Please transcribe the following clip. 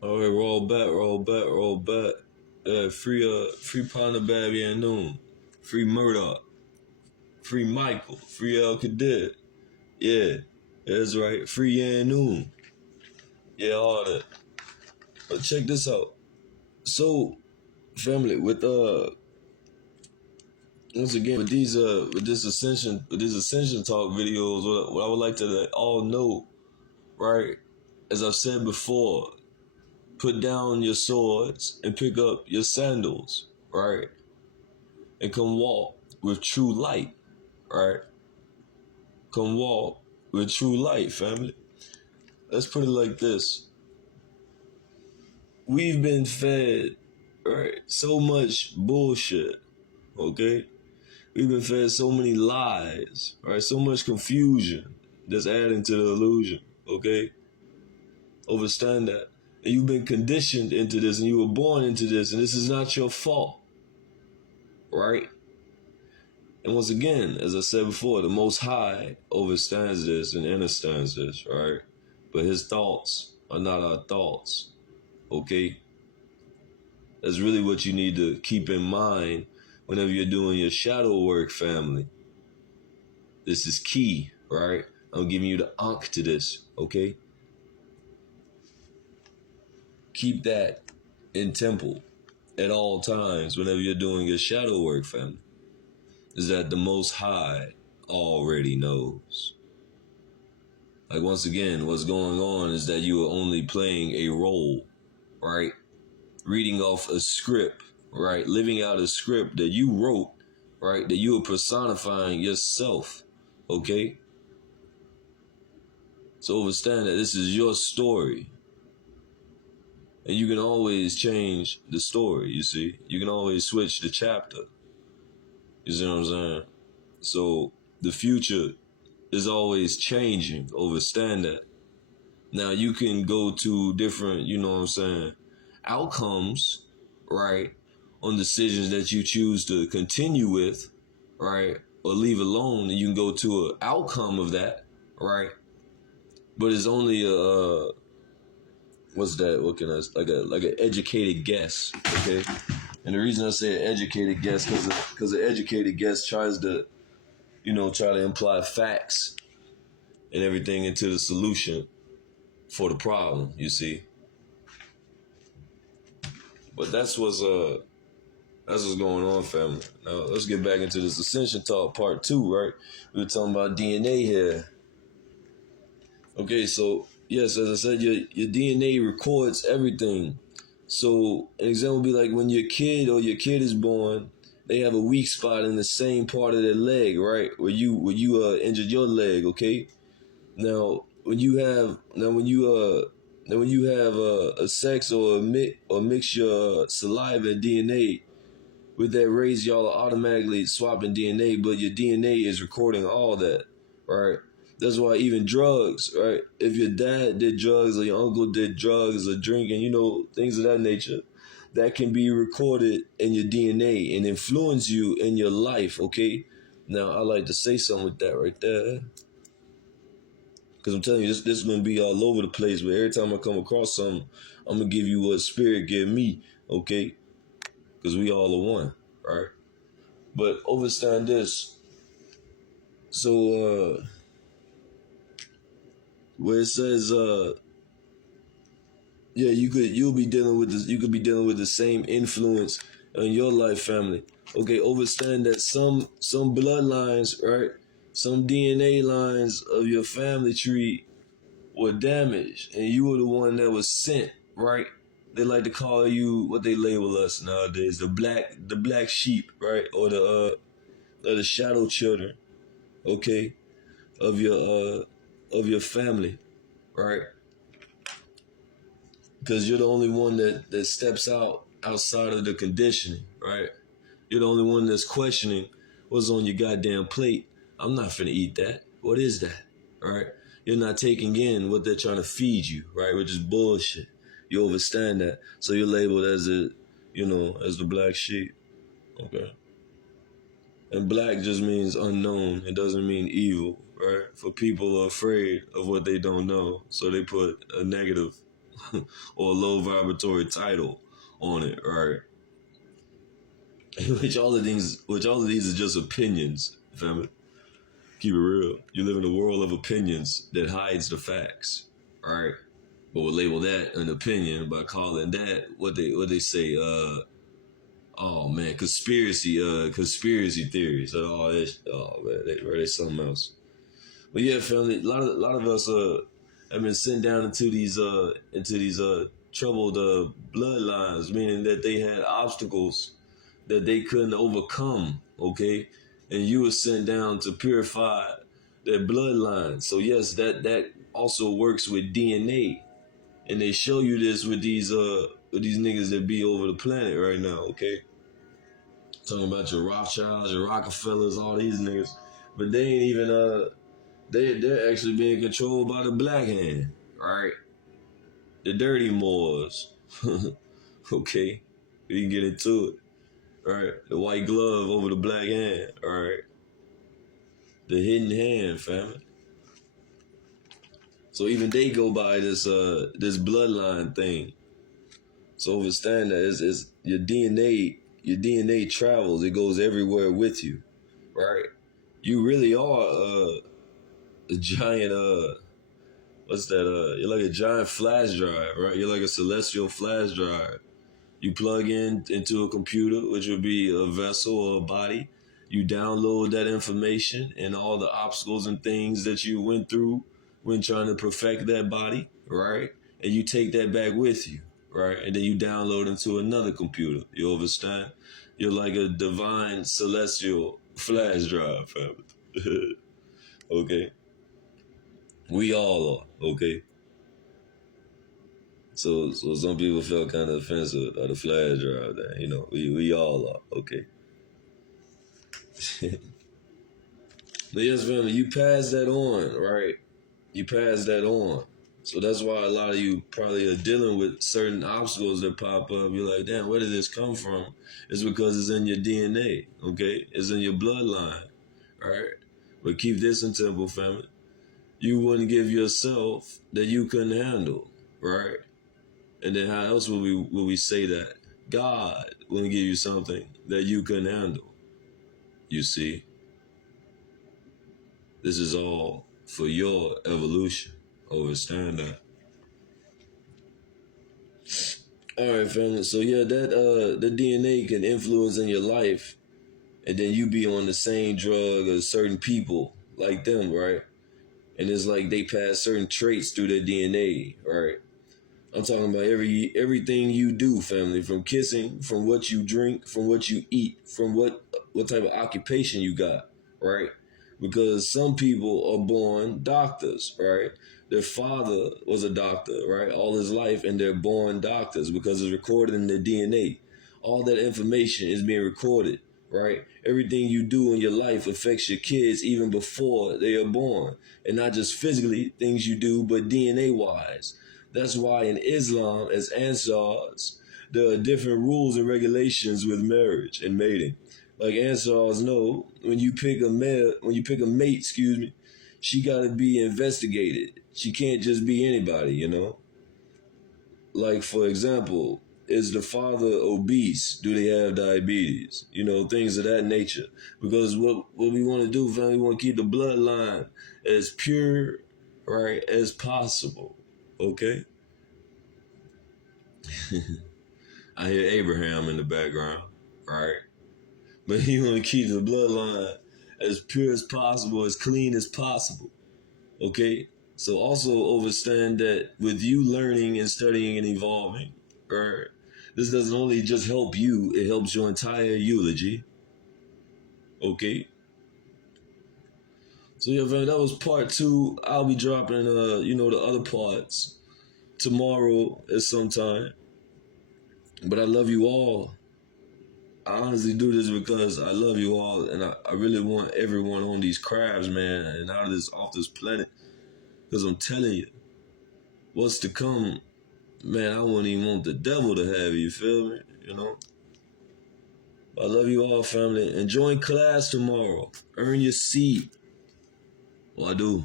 All right, roll back, roll back, roll back. Free Ponder Babby and Noon. Free Murdoch. Free Michael. Free El Kadir. Yeah, that's right. Free and Noon. Yeah, all that. But check this out. So, family, with once again with these Ascension talk videos, what I would like to let all know, right? As I've said before, put down your swords and pick up your sandals, right? And come walk with true light, right? Come walk with true light, family. Let's put it like this. We've been fed, right, so much bullshit, okay? We've been fed so many lies, right? So much confusion that's adding to the illusion, okay? Understand that. And you've been conditioned into this and you were born into this, and this is not your fault, right? And once again, as I said before, the Most High understands this and understands this, right? But his thoughts are not our thoughts, okay? That's really what you need to keep in mind whenever you're doing your shadow work, family. This is key, right? I'm giving you the ankh to this, okay? Keep that in temple at all times whenever you're doing your shadow work, family. Is that the Most High already knows. Like, once again, what's going on is that you are only playing a role, right? Reading off a script, right? Living out a script that you wrote, right? That you are personifying yourself, okay? So understand that this is your story. And you can always change the story, you see? You can always switch the chapter. You see what I'm saying? So the future is always changing. Understand that. Now you can go to different, you know what I'm saying, outcomes, right, on decisions that you choose to continue with, right, or leave alone, and you can go to an outcome of that, right? But it's only a what's that? What can I like an educated guess, okay? And the reason I say an educated guess because an educated guess tries to, try to imply facts and everything into the solution for the problem, you see. But that's what's going on, family. Now let's get back into this Ascension talk part 2, right? We were talking about DNA here. Okay, so yes, as I said, your DNA records everything. So an example would be like when your kid is born, they have a weak spot in the same part of their leg, right? Where you injured your leg, okay? Now when you have a sex or a mixture of saliva and DNA, with that race y'all are automatically swapping DNA, but your DNA is recording all that, right? That's why even drugs, right? If your dad did drugs or your uncle did drugs or drinking, things of that nature, that can be recorded in your DNA and influence you in your life, okay? Now, I like to say something with that right there. Because I'm telling you, this is going to be all over the place, but every time I come across something, I'm going to give you what spirit give me, okay? Because we all are one, right? But understand this. So, where it says, yeah, you could be dealing with the same influence in your life, family. Okay, understand that some bloodlines, right? Some DNA lines of your family tree were damaged, and you were the one that was sent, right? They like to call you what they label us nowadays, the black sheep, right? Or the shadow children, okay, of your family, right? Because you're the only one that steps outside of the conditioning, right? You're the only one that's questioning what's on your goddamn plate. I'm not finna eat that. What is that, right? You're not taking in what they're trying to feed you, right? Which is bullshit. You understand that, so you're labeled as as the black sheep, okay? And black just means unknown. It doesn't mean evil, right? For people are afraid of what they don't know, so they put a negative or a low vibratory title on it, right? which all of these are just opinions, family. Keep it real. You live in a world of opinions that hides the facts, right? But we'll label that an opinion by calling that what they say. Oh man, conspiracy theories. Oh, man, they something else. But yeah, family, a lot of us have been sent down into these troubled bloodlines, meaning that they had obstacles that they couldn't overcome. Okay, and you were sent down to purify their bloodline. So yes, that also works with DNA, and they show you this with these niggas that be over the planet right now. Okay, talking about your Rothschilds, your Rockefellers, all these niggas, but they ain't even they're actually being controlled by the black hand, right? The dirty Moors. Okay, we can get into it, right? The white glove over the black hand, all right? The hidden hand, family. So even they go by this bloodline thing. So understand that is your DNA travels. It goes everywhere with you, right? You really are a giant what's that? You're like a giant flash drive, right? You're like a celestial flash drive. You plug in into a computer, which would be a vessel or a body. You download that information and all the obstacles and things that you went through when trying to perfect that body, right? And you take that back with you, right? And then you download into another computer. You understand? You're like a divine celestial flash drive, family. Okay? We all are, okay? So some people felt kind of offensive at the flash drive that, we all are, okay? But yes, family, you pass that on, right? You pass that on. So that's why a lot of you probably are dealing with certain obstacles that pop up. You're like, damn, where did this come from? It's because it's in your DNA, okay? It's in your bloodline, right? But keep this in temple, family. You wouldn't give yourself that you couldn't handle, right? And then how else would we say that? God wouldn't give you something that you couldn't handle. You see? This is all for your evolution. Understand that. Alright, family. So yeah, that the DNA can influence in your life, and then you be on the same drug as certain people like them, right? And it's like they pass certain traits through their DNA, right? I'm talking about everything you do, family, from kissing, from what you drink, from what you eat, from what type of occupation you got, right? Because some people are born doctors, right? Their father was a doctor, right, all his life, and they're born doctors because it's recorded in their DNA. All that information is being recorded, right? Everything you do in your life affects your kids even before they are born. And not just physically, things you do, but DNA wise. That's why in Islam, as Ansars, there are different rules and regulations with marriage and mating. Like Ansars know, when you pick a mate, she gotta be investigated. She can't just be anybody. Like, for example, is the father obese? Do they have diabetes? Things of that nature. Because what we want to do, family, we want to keep the bloodline as pure, right, as possible. Okay? I hear Abraham in the background, right? But you want to keep the bloodline as pure as possible, as clean as possible. Okay? So also understand that with you learning and studying and evolving, right, this doesn't only just help you, it helps your entire eulogy. Okay? So yeah, man, that was part 2. I'll be dropping the other parts tomorrow at some time. But I love you all. I honestly do this because I love you all, and I really want everyone on these crabs, man, and off this planet. Because I'm telling you, what's to come, man, I wouldn't even want the devil to have you, feel me? I love you all, family. And join class tomorrow. Earn your seat. Well, I do.